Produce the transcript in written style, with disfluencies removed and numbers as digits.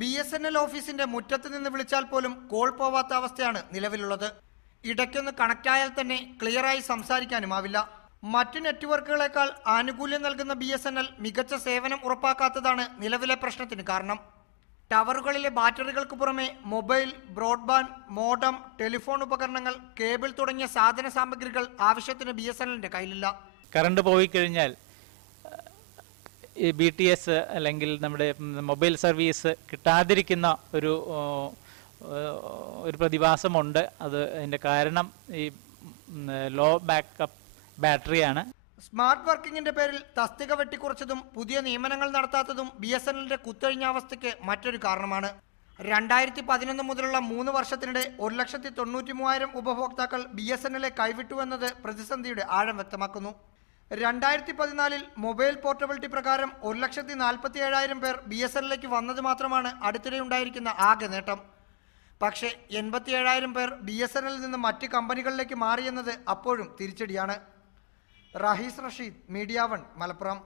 BSNL ഓഫീസിന്റെ മുറ്റത്ത് നിന്ന് വിളിച്ചാൽ പോലും കോൾ പോവാത്ത അവസ്ഥയാണ് നിലവിലുള്ളത്. ഇടയ്ക്കൊന്ന് കണക്റ്റായാൽ തന്നെ ക്ലിയറായി സംസാരിക്കാനുമാവില്ല. മറ്റു നെറ്റ്വർക്കുകളെക്കാൾ ആനുകൂല്യം നൽകുന്ന BSNL മികച്ച സേവനം ഉറപ്പാക്കാത്തതാണ് നിലവിലെ പ്രശ്നത്തിന് കാരണം. ടവറുകളിലെ ബാറ്ററികൾക്ക് പുറമെ മൊബൈൽ, ബ്രോഡ്ബാൻഡ്, മോഡം, ടെലിഫോൺ ഉപകരണങ്ങൾ, കേബിൾ തുടങ്ങിയ സാധന സാമഗ്രികൾ ആവശ്യത്തിന് BSNLന്റെ കയ്യിലില്ല. കറണ്ട് പോയി കഴിഞ്ഞാൽ ഈ BTS അല്ലെങ്കിൽ നമ്മുടെ മൊബൈൽ സർവീസ് കിട്ടാതിരിക്കുന്ന ഒരു പ്രതിഭാസമുണ്ട്. അതിൻ്റെ കാരണം ഈ ലോ ബാക്കപ്പ് ബാറ്ററിയാണ്. സ്മാർട്ട് വർക്കിങ്ങിന്റെ പേരിൽ തസ്തിക വെട്ടിക്കുറച്ചതും പുതിയ നിയമനങ്ങൾ നടത്താത്തതും BSNLന്റെ കുത്തഴിഞ്ഞ അവസ്ഥയ്ക്ക് മറ്റൊരു കാരണമാണ്. 2011 മുതലുള്ള 3 വർഷത്തിനിടെ 1,93,000 ഉപഭോക്താക്കൾ BSNLെ കൈവിട്ടുവെന്നത് പ്രതിസന്ധിയുടെ ആഴം വ്യക്തമാക്കുന്നു. 2014 മൊബൈൽ പോർട്ടബിലിറ്റി പ്രകാരം 1,47,000 പേർ BSNLിലേക്ക് വന്നത് മാത്രമാണ് അടുത്തിടെ ഉണ്ടായിരിക്കുന്ന ആകെ നേട്ടം. പക്ഷേ 87,000 പേർ BSNLിൽ നിന്ന് മറ്റ് കമ്പനികളിലേക്ക് മാറിയെന്നത് അപ്പോഴും തിരിച്ചടിയാണ്. റഹീസ് റഷീദ്, മീഡിയ 1, മലപ്പുറം.